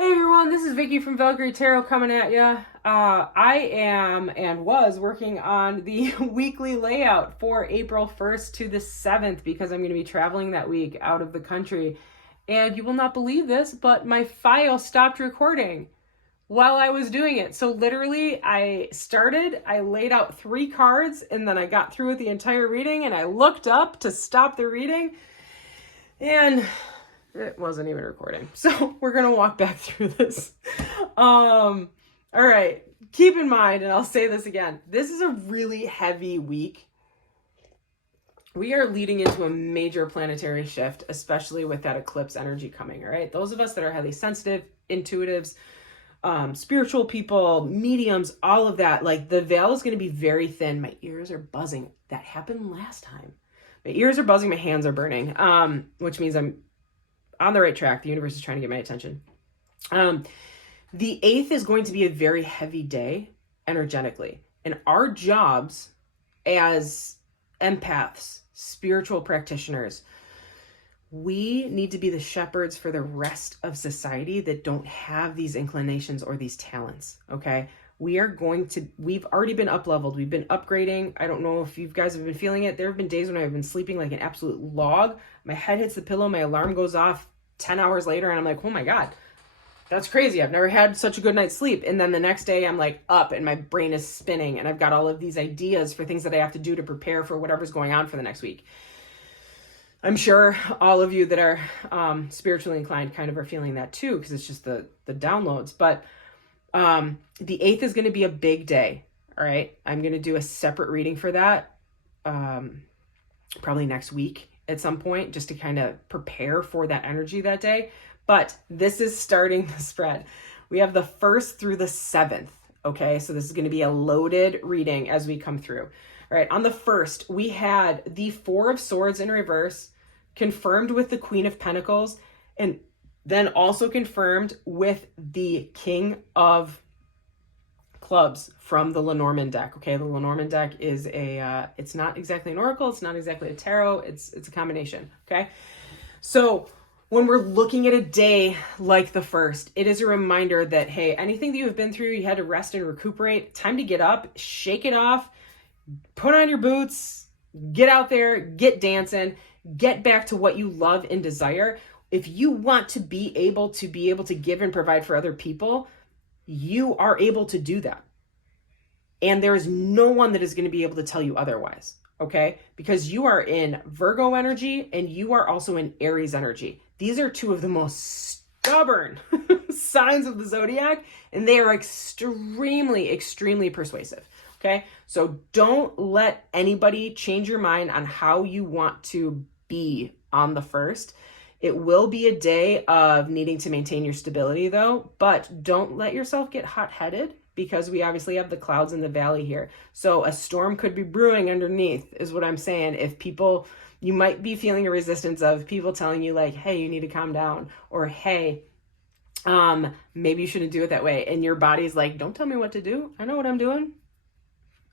Hey everyone, this is Vicky from Valkyrie Tarot coming at ya. I am and was working on the weekly layout for April 1st to the 7th because I'm going to be traveling that week out of the country. And you will not believe this, but my file stopped recording while I was doing it. So literally I laid out 3 cards, and then I got through with the entire reading, and I looked up to stop the reading, and it wasn't even recording. So we're going to walk back through this. All right. Keep in mind, and I'll say this again, this is a really heavy week. We are leading into a major planetary shift, especially with that eclipse energy coming, all right? Those of us that are highly sensitive, intuitives, spiritual people, mediums, all of that, like the veil is going to be very thin. My ears are buzzing. That happened last time. My ears are buzzing. My hands are burning, which means I'm on the right track. The universe is trying to get my attention. The 8th is going to be a very heavy day energetically. And our jobs as empaths, spiritual practitioners, we need to be the shepherds for the rest of society that don't have these inclinations or these talents, okay? We've already been up-leveled. We've been upgrading. I don't know if you guys have been feeling it. There have been days when I've been sleeping like an absolute log. My head hits the pillow, my alarm goes off 10 hours later, and I'm like, oh my God, that's crazy. I've never had such a good night's sleep. And then the next day I'm like up and my brain is spinning and I've got all of these ideas for things that I have to do to prepare for whatever's going on for the next week. I'm sure all of you that are spiritually inclined kind of are feeling that too, because it's just the downloads. But the 8th is going to be a big day. All right. I'm going to do a separate reading for that probably next week at some point, just to kind of prepare for that energy that day. But this is starting the spread. We have the 1st through the 7th. Okay. So this is going to be a loaded reading as we come through. All right. On the 1st, we had the 4 of Swords in reverse, confirmed with the Queen of Pentacles, and then also confirmed with the King of Clubs from the Lenormand deck. Okay, the Lenormand deck is it's not exactly an oracle, it's not exactly a tarot, it's a combination, okay? So when we're looking at a day like the 1st, it is a reminder that, hey, anything that you've been through, you had to rest and recuperate, time to get up, shake it off, put on your boots, get out there, get dancing, get back to what you love and desire. If you want to be able to give and provide for other people, you are able to do that. And there is no one that is going to be able to tell you otherwise, okay? Because you are in Virgo energy and you are also in Aries energy. These are 2 of the most stubborn signs of the zodiac, and they are extremely, extremely persuasive, okay? So don't let anybody change your mind on how you want to be on the 1st. It will be a day of needing to maintain your stability though, but don't let yourself get hot-headed because we obviously have the clouds in the valley here. So a storm could be brewing underneath is what I'm saying. You might be feeling a resistance of people telling you like, hey, you need to calm down, or hey, maybe you shouldn't do it that way. And your body's like, don't tell me what to do. I know what I'm doing.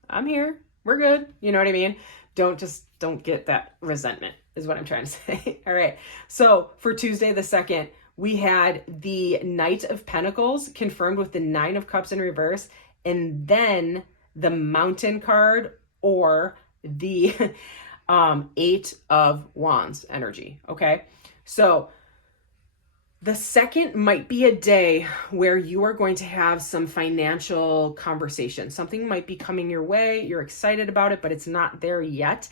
I'm here. We're good. You know what I mean? Don't get that resentment is what I'm trying to say. All right. So for Tuesday the 2nd, we had the Knight of Pentacles confirmed with the 9 of Cups in reverse, and then the Mountain card or the 8 of Wands energy. Okay. So the 2nd might be a day where you are going to have some financial conversation. Something might be coming your way. You're excited about it, but it's not there yet.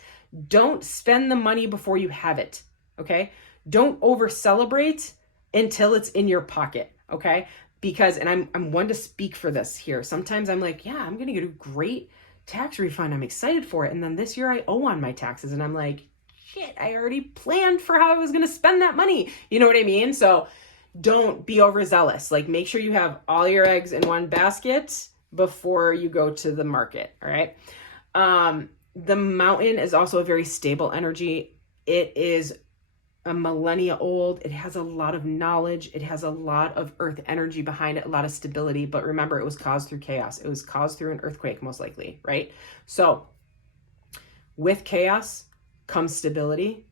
Don't spend the money before you have it, okay? Don't over celebrate until it's in your pocket, okay? Because, and I'm one to speak for this here. Sometimes I'm like, yeah, I'm going to get a great tax refund. I'm excited for it. And then this year I owe on my taxes and I'm like, shit, I already planned for how I was going to spend that money. You know what I mean? So don't be overzealous. Like make sure you have all your eggs in one basket before you go to the market, all right? The Mountain is also a very stable energy. It is a millennia old. It has a lot of knowledge. It has a lot of earth energy behind it, a lot of stability. But remember, it was caused through chaos. It was caused through an earthquake, most likely, right? So with chaos comes stability.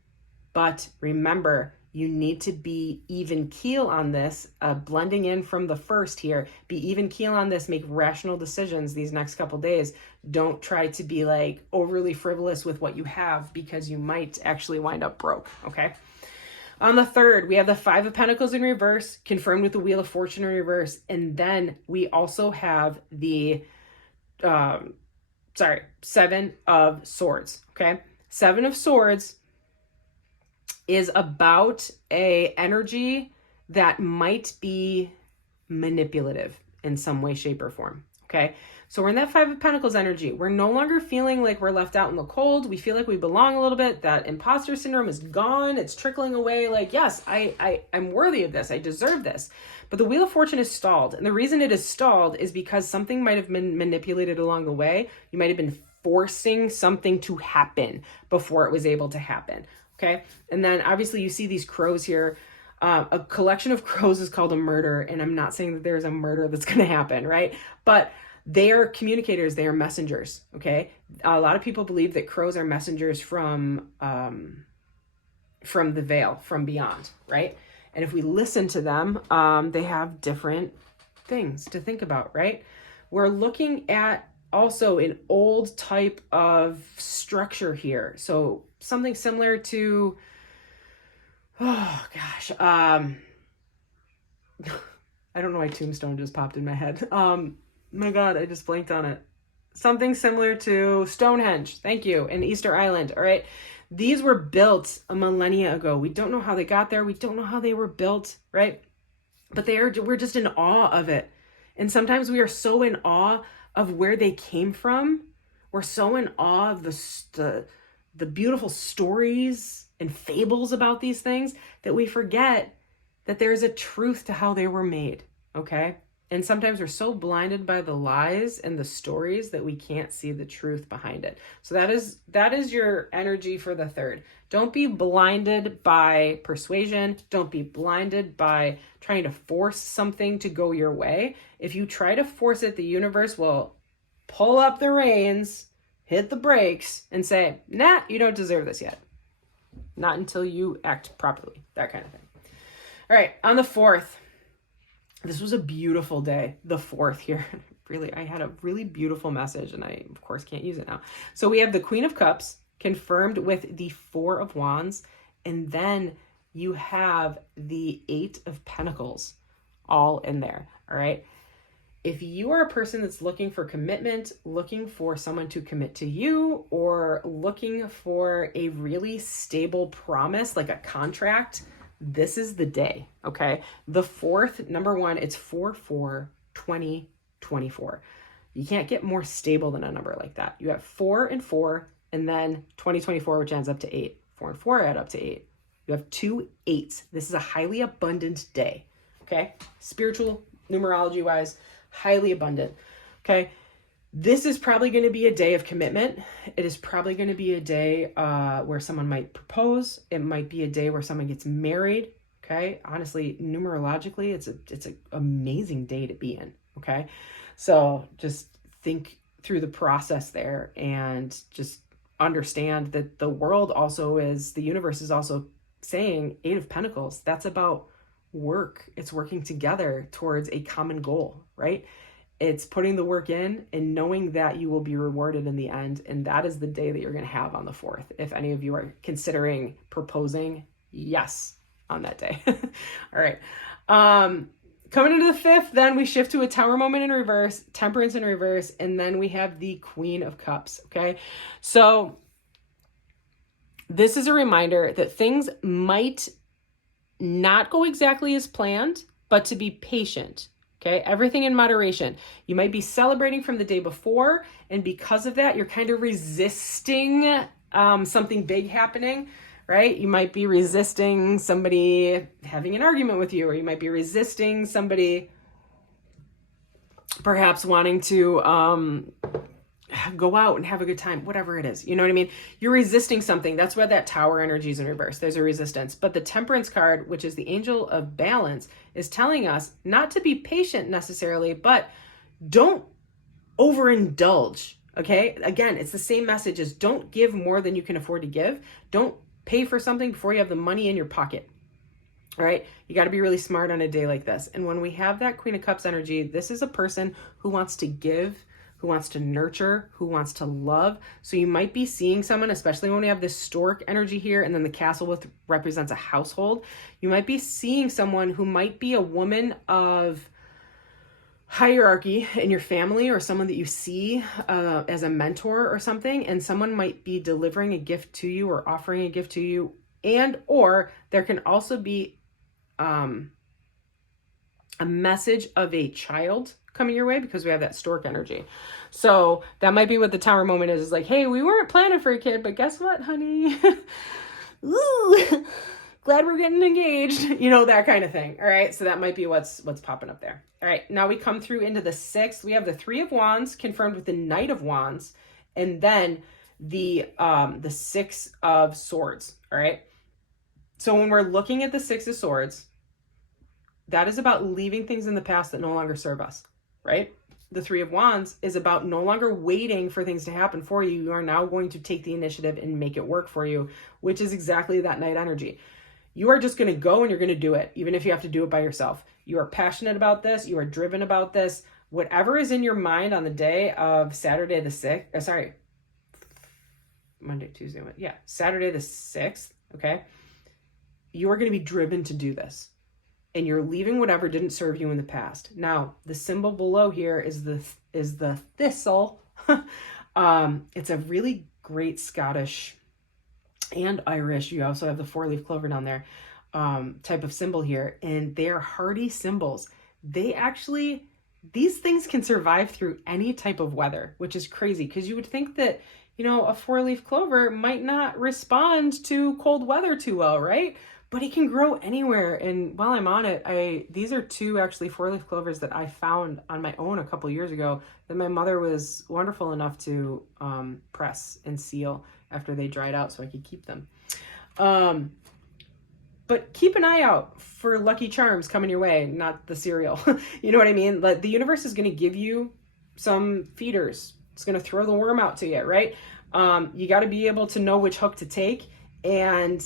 But remember, You need to be even keel on this, blending in from the first here. Be even keel on this, make rational decisions these next couple days. Don't try to be like overly frivolous with what you have, because you might actually wind up broke, okay? On the 3rd, we have the 5 of Pentacles in reverse, confirmed with the Wheel of Fortune in reverse. And then we also have the, 7 of Swords, okay? 7 of Swords is about a energy that might be manipulative in some way, shape, or form, okay? So we're in that 5 of Pentacles energy. We're no longer feeling like we're left out in the cold. We feel like we belong a little bit. That imposter syndrome is gone. It's trickling away. Like, yes, I'm worthy of this. I deserve this. But the Wheel of Fortune is stalled. And the reason it is stalled is because something might have been manipulated along the way. You might have been forcing something to happen before it was able to happen. Okay. And then obviously you see these crows here. A collection of crows is called a murder. And I'm not saying that there's a murder that's going to happen, right? But they are communicators. They are messengers. Okay. A lot of people believe that crows are messengers from the veil, from beyond, right? And if we listen to them, they have different things to think about, right? We're looking at also an old type of structure here. So something similar to, oh gosh, I don't know why Tombstone just popped in my head. My God, I just blanked on it. Something similar to Stonehenge. Thank you. In Easter Island. All right. These were built a millennia ago. We don't know how they got there. We don't know how they were built, right? But we're just in awe of it. And sometimes we are so in awe of where they came from. We're so in awe of the beautiful stories and fables about these things that we forget that there's a truth to how they were made, okay? And sometimes we're so blinded by the lies and the stories that we can't see the truth behind it. So that is your energy for the 3rd. Don't be blinded by persuasion. Don't be blinded by trying to force something to go your way. If you try to force it, the universe will pull up the reins, hit the brakes, and say, nah, you don't deserve this yet. Not until you act properly, that kind of thing. All right, on the 4th, this was a beautiful day, the 4th here. Really, I had a really beautiful message, and I, of course, can't use it now. So we have the Queen of Cups confirmed with the 4 of Wands, and then you have the 8 of Pentacles all in there, all right? If you are a person that's looking for commitment, looking for someone to commit to you, or looking for a really stable promise, like a contract, this is the day, okay? The 4th, number 1, it's 4/4/2024. You can't get more stable than a number like that. You have 4 and 4, and then 2024, which ends up to 8. 4 and 4 add up to 8. You have 2 8s. This is a highly abundant day, okay? Spiritual, numerology-wise, highly abundant, okay? This is probably going to be a day of commitment. It is probably going to be a day where someone might propose. It might be a day where someone gets married, okay? Honestly, numerologically, it's an amazing day to be in, okay? So just think through the process there and just understand that the world also is, the universe is also saying 8 of Pentacles. That's about work. It's working together towards a common goal, right? It's putting the work in and knowing that you will be rewarded in the end. And that is the day that you're going to have on the 4th. If any of you are considering proposing, yes, on that day. All right. Coming into the 5th, then we shift to a Tower moment in reverse, Temperance in reverse, and then we have the Queen of Cups, okay? So this is a reminder that things might not go exactly as planned, but to be patient. Okay, everything in moderation. You might be celebrating from the day before, and because of that, you're kind of resisting something big happening, right? You might be resisting somebody having an argument with you, or you might be resisting somebody perhaps wanting to go out and have a good time, whatever it is. You know what I mean? You're resisting something. That's why that Tower energy is in reverse. There's a resistance. But the Temperance card, which is the Angel of Balance, is telling us not to be patient necessarily, but don't overindulge. Okay? Again, it's the same message as don't give more than you can afford to give. Don't pay for something before you have the money in your pocket. All right, you got to be really smart on a day like this. And when we have that Queen of Cups energy, this is a person who wants to give, who wants to nurture, who wants to love. So you might be seeing someone, especially when we have this stork energy here, and then the castle with represents a household. You might be seeing someone who might be a woman of hierarchy in your family, or someone that you see as a mentor or something, and someone might be delivering a gift to you or offering a gift to you. And or there can also be a message of a child coming your way, because we have that stork energy. So that might be what the Tower moment is like, hey, we weren't planning for a kid, but guess what, honey? Ooh, glad we're getting engaged, you know, that kind of thing. All right, so that might be what's popping up there. All right, now we come through into the 6th. We have the 3 of Wands confirmed with the Knight of Wands, and then the 6 of Swords. All right, so when we're looking at the 6 of Swords, that is about leaving things in the past that no longer serve us, right? The 3 of Wands is about no longer waiting for things to happen for you. You are now going to take the initiative and make it work for you, which is exactly that Knight energy. You are just going to go and you're going to do it, even if you have to do it by yourself. You are passionate about this. You are driven about this. Whatever is in your mind on the day of Saturday the 6th, Saturday the 6th, okay? You are going to be driven to do this. And you're leaving whatever didn't serve you in the past. Now, the symbol below here is the thistle. It's a really great Scottish and Irish. You also have the 4-leaf clover down there, type of symbol here. And they are hardy symbols. These things can survive through any type of weather, which is crazy, because you would think that, you know, a 4-leaf clover might not respond to cold weather too well, right? But it can grow anywhere. And while I'm on it, these are 2 actually 4-leaf clovers that I found on my own a couple years ago that my mother was wonderful enough to press and seal after they dried out so I could keep them. But keep an eye out for Lucky Charms coming your way, not the cereal. You know what I mean? Like, the universe is going to give you some feeders. It's going to throw the worm out to you, right? You got to be able to know which hook to take. And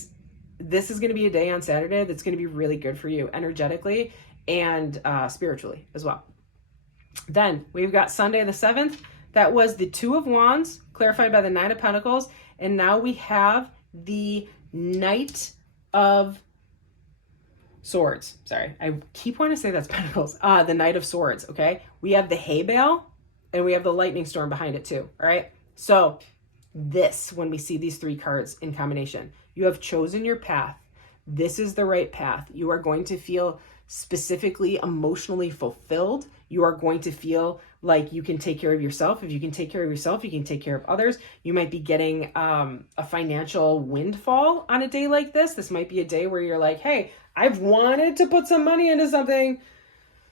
this is going to be a day on Saturday that's going to be really good for you energetically and spiritually as well. Then we've got Sunday the 7th. That was the 2 of Wands clarified by the 9 of Pentacles. And now we have the Knight of Swords. Sorry, I keep wanting to say that's Pentacles. The Knight of Swords, okay? We have the hay bale and we have the lightning storm behind it too, all right? So when we see these 3 cards in combination, you have chosen your path. This is the right path. You are going to feel specifically emotionally fulfilled. You are going to feel like you can take care of yourself. If you can take care of yourself, you can take care of others. You might be getting a financial windfall on a day like this. This might be a day where you're like, hey, I've wanted to put some money into something.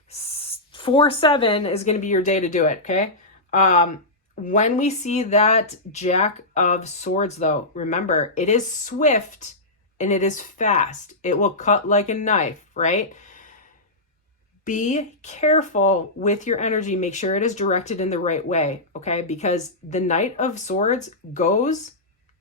4/7 is going to be your day to do it, okay? When we see that Jack of Swords, though, remember, it is swift and it is fast. It will cut like a knife, right? Be careful with your energy. Make sure it is directed in the right way, okay? Because the Knight of Swords goes,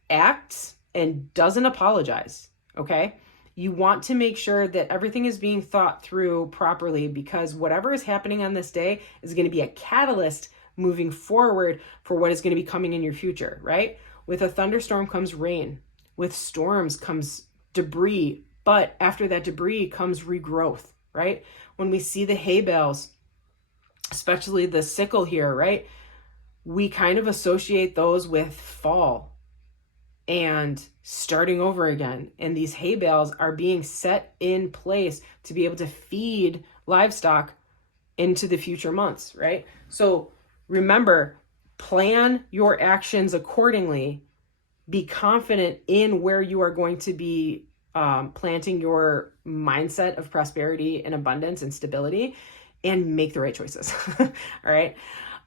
acts, and doesn't apologize, okay? You want to make sure that everything is being thought through properly, because whatever is happening on this day is going to be a catalyst moving forward for what is going to be coming in your future, right? With a thunderstorm comes rain. With storms comes debris. But after that debris comes regrowth, right? When we see the hay bales, especially the sickle here, right? We kind of associate those with fall and starting over again. And these hay bales are being set in place to be able to feed livestock into the future months, right? So remember, plan your actions accordingly. Be confident in where you are going to be planting your mindset of prosperity and abundance and stability, and make the right choices. All right.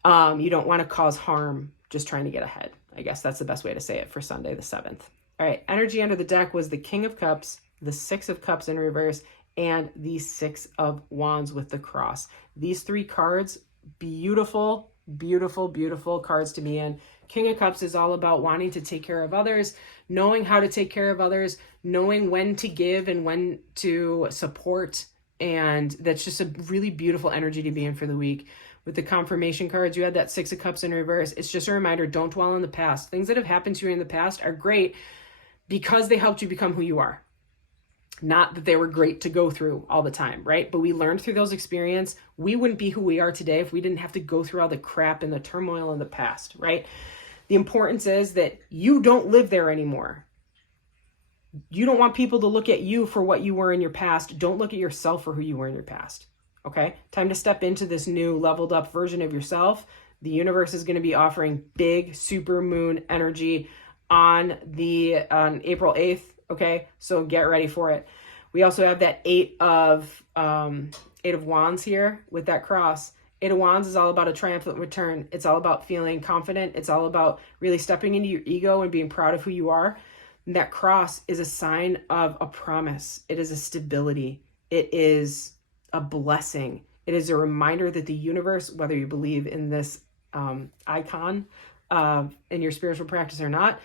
You don't want to cause harm just trying to get ahead. I guess that's the best way to say it for Sunday the 7th. All right. Energy under the deck was the King of Cups, the 6 of Cups in reverse, and the 6 of Wands with the cross. These 3 cards, beautiful, beautiful, beautiful cards to be in. King of Cups is all about wanting to take care of others, knowing how to take care of others, knowing when to give and when to support. And that's just a really beautiful energy to be in for the week. With the confirmation cards, you had that Six of Cups in reverse. It's just a reminder, don't dwell on the past. Things that have happened to you in the past are great because they helped you become who you are. Not that they were great to go through all the time, right? But we learned through those experiences. We wouldn't be who we are today if we didn't have to go through all the crap and the turmoil in the past, right? The importance is that you don't live there anymore. You don't want people to look at you for what you were in your past. Don't look at yourself for who you were in your past. Okay? Time to step into this new leveled up version of yourself. The universe is going to be offering big super moon energy on April 8th. Okay? So get ready for it. We also have that Eight of Wands here with that cross. Eight of Wands is all about a triumphant return. It's all about feeling confident. It's all about really stepping into your ego and being proud of who you are. And that cross is a sign of a promise. It is a stability. It is a blessing. It is a reminder that the universe, whether you believe in this icon in your spiritual practice or not,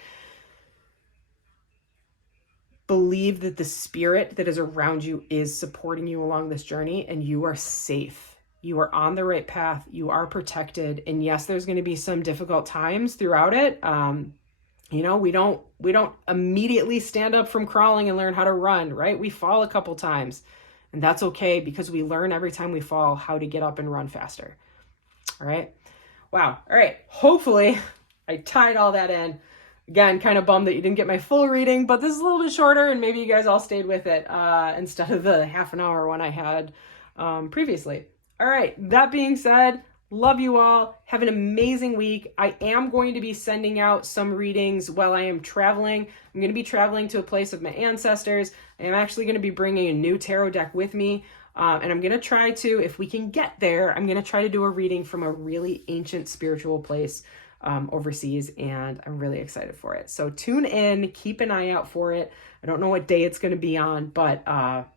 believe that the spirit that is around you is supporting you along this journey, and you are safe. You are on the right path. You are protected. And yes, there's going to be some difficult times throughout it. We don't immediately stand up from crawling and learn how to run, right? We fall a couple times, and that's okay because we learn every time we fall how to get up and run faster. All right. Wow. All right. Hopefully I tied all that in. Again, kind of bummed that you didn't get my full reading, but this is a little bit shorter and maybe you guys all stayed with it instead of the half an hour one I had previously. All right. That being said, love you all. Have an amazing week. I am going to be sending out some readings while I am traveling. I'm going to be traveling to a place of my ancestors. I am actually going to be bringing a new tarot deck with me. And I'm going to try to, if we can get there, I'm going to try to do a reading from a really ancient spiritual place overseas. And I'm really excited for it. So tune in, keep an eye out for it. I don't know what day it's going to be on, but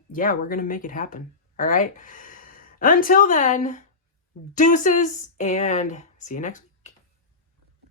yeah, we're going to make it happen. All right. Until then, deuces, and see you next week.